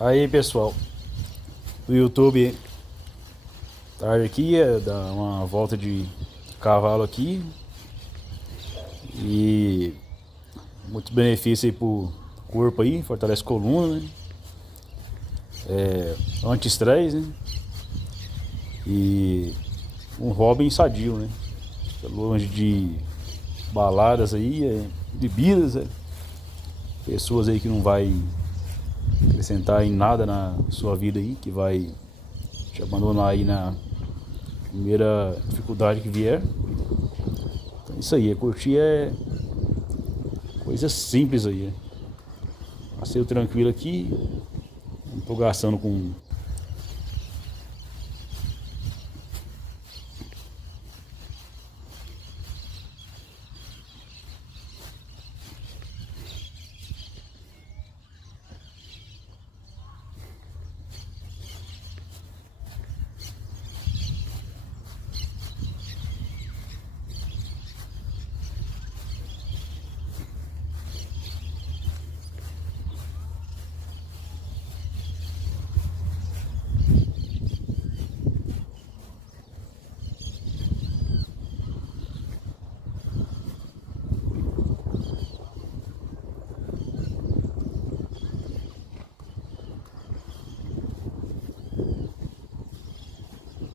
Aí pessoal, o YouTube tarde aqui, dar uma volta de cavalo aqui e muitos benefícios aí pro corpo aí, fortalece a coluna, né? Anti-estresse, né? E um hobby sadio, né? Longe de baladas aí, bebidas, pessoas aí que não vai acrescentar em nada na sua vida aí, que vai te abandonar aí na primeira dificuldade que vier. Então, isso aí, curtir coisa simples aí. Passeio tranquilo aqui, não tô gastando com